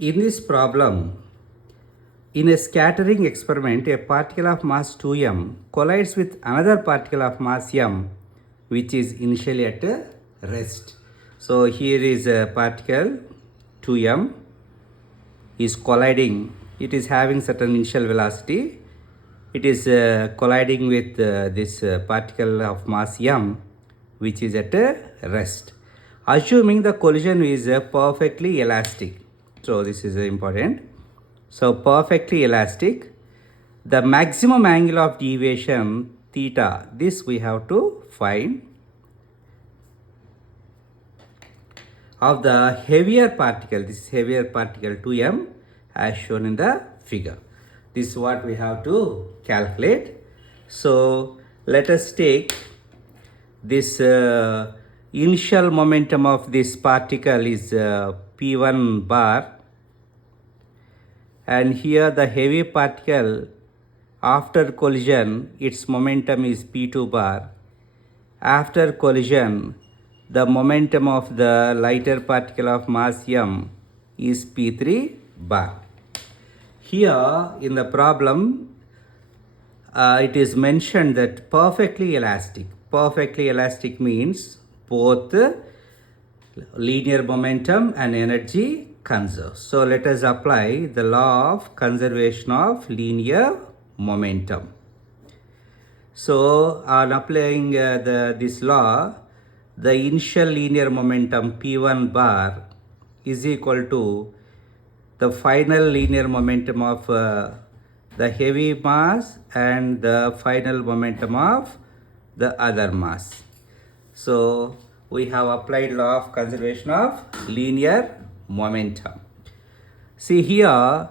In this problem, in a scattering experiment, a particle of mass 2m collides with another particle of mass m, which is initially at rest. So here is a particle 2m is colliding. It is having certain initial velocity. It is colliding with this particle of mass m, which is at rest. Assuming the collision is perfectly elastic. So this is important. So perfectly elastic. The maximum angle of deviation theta, this we have to find, of the heavier particle. This is heavier particle 2m as shown in the figure. This is what we have to calculate. So let us take this initial momentum of this particle is p1 bar, and here the heavy particle after collision its momentum is p2 bar. After collision the momentum of the lighter particle of mass m is p3 bar. Here in the problem it is mentioned that perfectly elastic. Perfectly elastic means both linear momentum and energy conserved. So let us apply the law of conservation of linear momentum. So on applying this law, the initial linear momentum p1 bar is equal to the final linear momentum of the heavy mass and the final momentum of the other mass. So we have applied law of conservation of linear momentum. See here,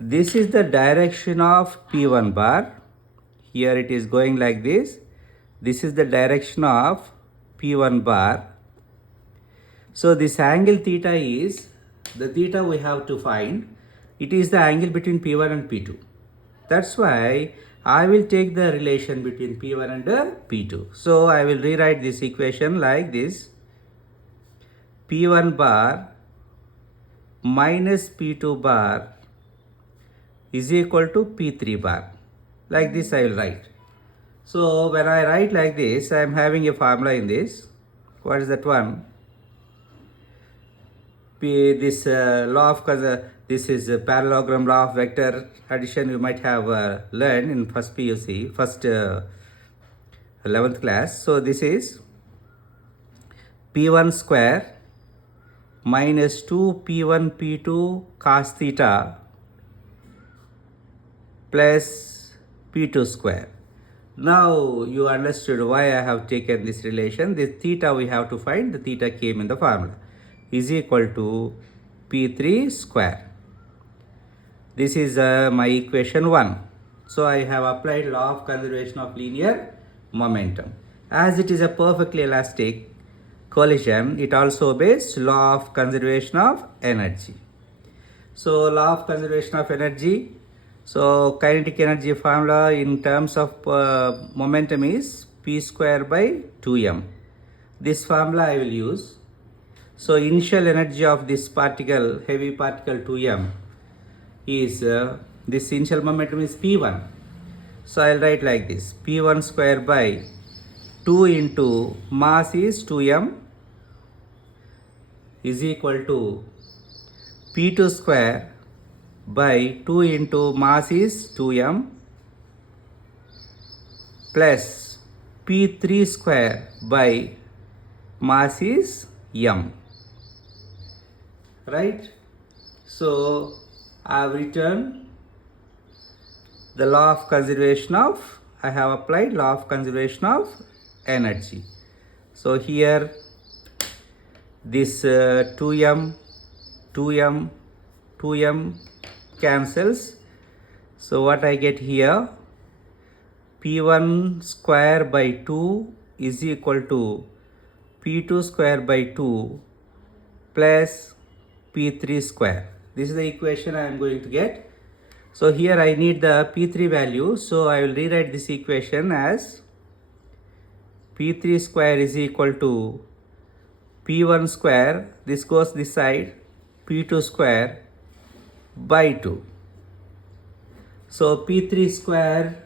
this is the direction of p1 bar. Here it is going like this. This is the direction of p1 bar. So this angle theta is the theta we have to find. It is the angle between p1 and p2. That's why I will take the relation between p1 and p2. So I will rewrite this equation like this. p1 bar minus p2 bar is equal to p3 bar. Like this I will write. So when I write like this, I am having a formula in this. What is that one? This law of this is a parallelogram law of vector addition. You might have learned in first PUC, first 11th class. So this is p1 square minus 2 p1 p2 cos theta plus p2 square. Now you understood why I have taken this relation. This theta we have to find. The theta came in the formula is equal to p3 square. This is my equation 1. So I have applied law of conservation of linear momentum. As it is a perfectly elastic collision, it also obeys law of conservation of energy. So law of conservation of energy. So kinetic energy formula in terms of momentum is p square by 2m. This formula I will use. So initial energy of this particle, heavy particle 2m, is this initial momentum is p1. So I will write like this: p1 square by 2 into mass is 2m is equal to p2 square by 2 into mass is 2m plus p3 square by mass is m. Right? So I have written the law of conservation of, I have applied law of conservation of energy. So here this 2m cancels. So what I get here, p1 square by 2 is equal to p2 square by 2 plus p3 square. This is the equation I am going to get. So here I need the p3 value. So I will rewrite this equation as p3 square is equal to p1 square, this goes this side, p2 square by 2. So P3 square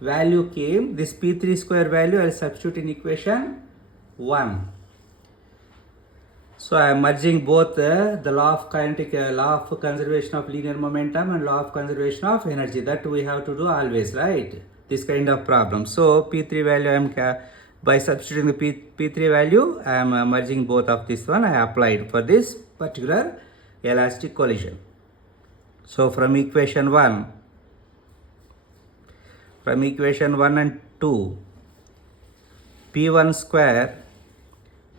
value came. This P3 square value I will substitute in equation 1. So I am merging both the law of kinetic, law of conservation of linear momentum and law of conservation of energy. That we have to do always, right? This kind of problem. So P3 value I am by substituting the P3 value, I am merging both of this one. I applied for this particular elastic collision. So from equation 1 and 2, P1 square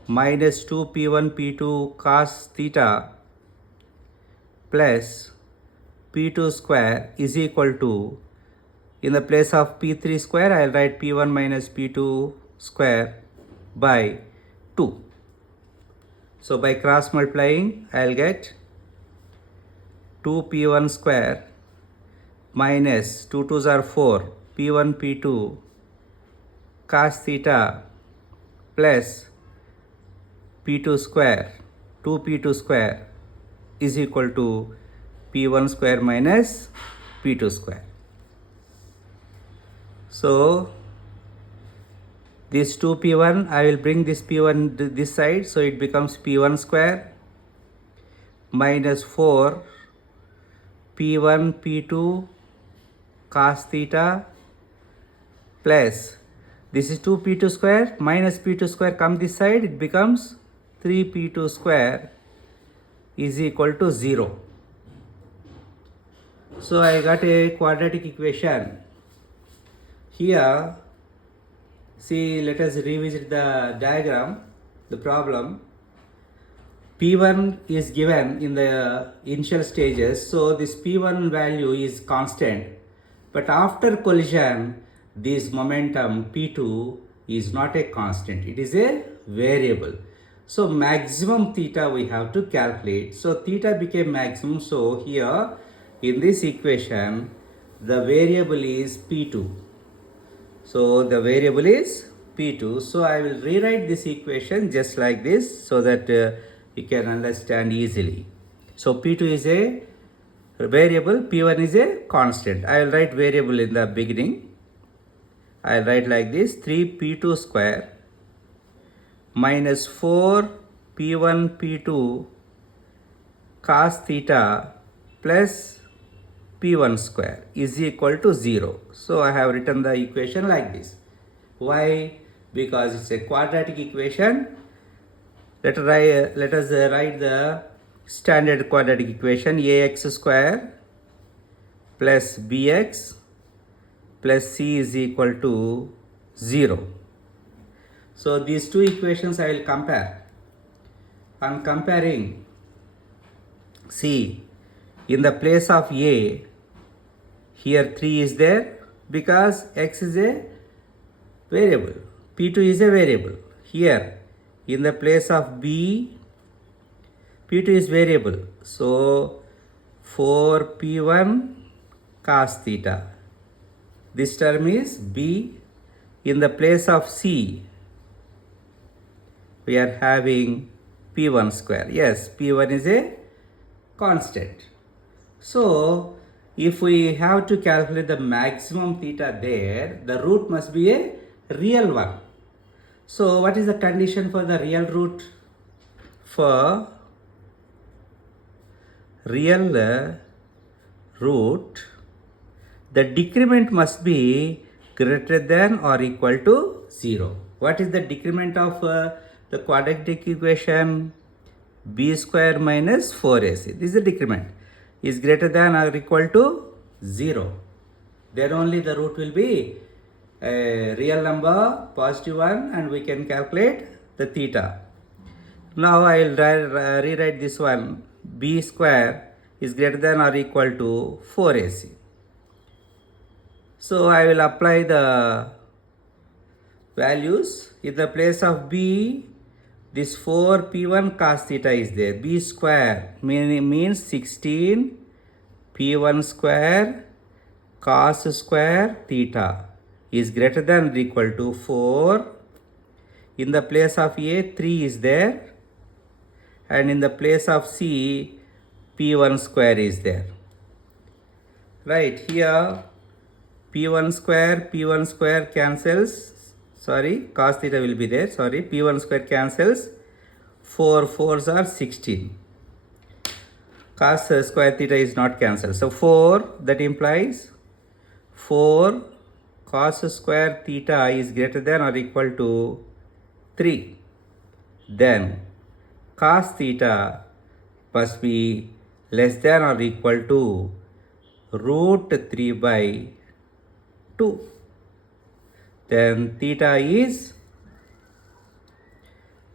minus 2P1 P2 cos theta plus P2 square is equal to, in the place of P3 square I will write P1 minus P2 square by 2. So by cross multiplying I will get 2P1 square minus 2 2s are 4 P1 P2 cos theta plus P2 square 2P2 square is equal to P1 square minus P2 square. So this 2P1 I will bring this P1 this side, so it becomes P1 square minus 4 P1 P2 cos theta plus this is 2P2 square minus P2 square come this side, it becomes 3P2 square is equal to 0. So I got a quadratic equation. Here, see, let us revisit the diagram, the problem. P1 is given in the initial stages, so this P1 value is constant. But after collision, this momentum P2 is not a constant, it is a variable. So maximum theta we have to calculate. So theta became maximum, so here in this equation, the variable is P2. So the variable is P2. So I will rewrite this equation just like this so that you can understand easily. So P2 is a variable, P1 is a constant. I will write variable in the beginning. I will write like this: 3P2 square minus 4P1 P2 cos theta plus P1 square is equal to 0. So I have written the equation like this. Why? Because it's a quadratic equation. Let us write the standard quadratic equation: ax square plus bx plus c is equal to 0. So these two equations I will compare. On comparing, see, in the place of a, here 3 is there because x is a variable, P2 is a variable. Here in the place of b, P2 is variable, so 4P1 cos theta. This term is b. In the place of c, we are having P1 square. Yes, P1 is a constant. So if we have to calculate the maximum theta there, the root must be a real one. So what is the condition for the real root? For real root, the decrement must be greater than or equal to 0. What is the decrement of the quadratic equation? B square minus 4AC. This is the decrement. Is greater than or equal to 0. Then only the root will be a real number, positive one, and we can calculate the theta. Now I will rewrite this one. B square is greater than or equal to 4AC. So I will apply the values. In the place of b, this 4P1 cos theta is there. B square means 16 P1 square cos square theta is greater than or equal to 4. In the place of a, 3 is there. And in the place of c, P1 square is there. Right, here P1 square cancels. Sorry, cos theta will be there. Sorry, P1 square cancels. 4 4s are 16. Cos square theta is not cancelled. So 4, that implies 4 cos square theta is greater than or equal to 3. Then cos theta must be less than or equal to root 3 by 2. Then theta is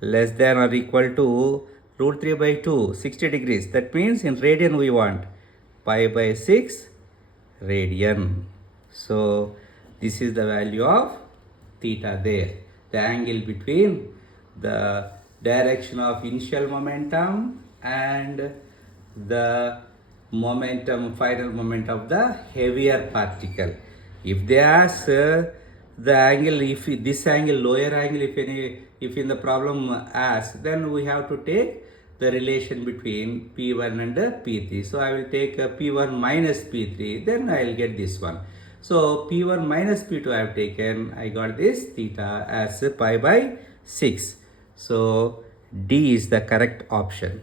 less than or equal to root 3 by 2, 60 degrees. That means in radian we want pi by 6 radian. So this is the value of theta there. The angle between the direction of initial momentum and the final moment of the heavier particle. If they ask the angle, if this angle, lower angle, if in the problem asks, then we have to take the relation between P1 and P3. So I will take P1 minus P3, then I will get this one. So P1 minus P2 I have taken, I got this theta as pi by 6. So D is the correct option.